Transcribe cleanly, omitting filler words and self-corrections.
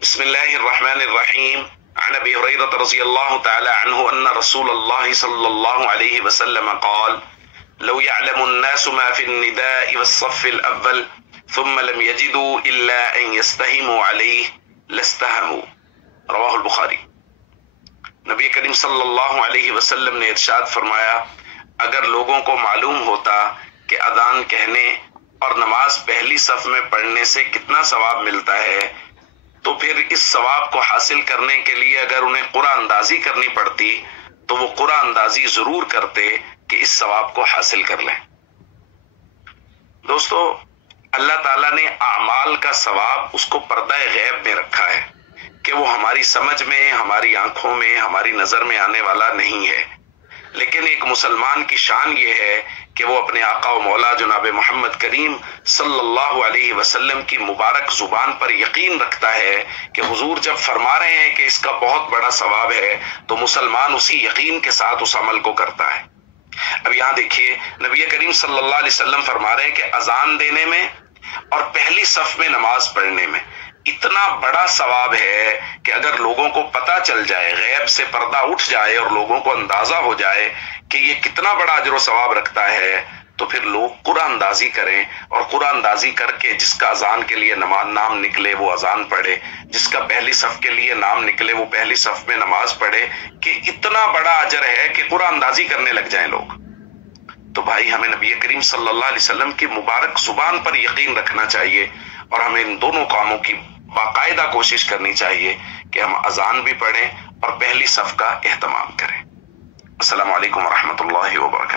بسم اللہ الرحمن الرحیم عن ابی ہریرہ رضی اللہ تعالی عنہ ان رسول اللہ صلی اللہ علیہ وسلم قال لو يعلم الناس ما في النداء والصف الاول ثم لم يجدوا الا ان يستهموا عليه لاستهموا رواہ البخاری۔ نبی کریم صلی اللہ علیہ وسلم نے ارشاد فرمایا، اگر لوگوں کو معلوم ہوتا کہ اذان کہنے اور نماز پہلی صف میں پڑھنے سے کتنا ثواب ملتا ہے تو پھر اس ثواب کو حاصل کرنے کے لیے اگر انہیں قرآن اندازی کرنی پڑتی تو وہ قرآن اندازی ضرور کرتے کہ اس ثواب کو حاصل کر لیں۔ دوستو، اللہ تعالیٰ نے اعمال کا ثواب اس کو پردہ غیب میں رکھا ہے کہ وہ ہماری سمجھ میں، ہماری آنکھوں میں، ہماری نظر میں آنے والا نہیں ہے، لیکن ایک مسلمان کی شان یہ ہے کہ وہ اپنے آقا و مولا جناب محمد کریم صلی اللہ علیہ وسلم کی مبارک زبان پر یقین رکھتا ہے کہ حضور جب فرما رہے ہیں کہ اس کا بہت بڑا ثواب ہے تو مسلمان اسی یقین کے ساتھ اس عمل کو کرتا ہے۔ اب یہاں دیکھیے، نبی کریم صلی اللہ علیہ وسلم فرما رہے ہیں کہ اذان دینے میں اور پہلی صف میں نماز پڑھنے میں اتنا بڑا ثواب ہے کہ اگر لوگوں کو پتہ چل جائے، غیب سے پردہ اٹھ جائے اور لوگوں کو اندازہ ہو جائے کہ یہ کتنا بڑا اجر و ثواب رکھتا ہے تو پھر لوگ قرآن اندازی کریں اور قرآن اندازی کر کے جس کا اذان کے لیے نام نکلے وہ اذان پڑھے، جس کا پہلی صف کے لیے نام نکلے وہ پہلی صف میں نماز پڑھے، کہ اتنا بڑا اجر ہے کہ قرآن اندازی کرنے لگ جائیں لوگ۔ تو بھائی، ہمیں نبی کریم صلی اللہ علیہ وسلم کی مبارک زبان پر یقین رکھنا چاہیے اور ہمیں ان دونوں کاموں کی باقاعدہ کوشش کرنی چاہیے کہ ہم اذان بھی پڑھیں اور پہلی صف کا اہتمام کریں۔ السلام علیکم ورحمۃ اللہ وبرکاتہ۔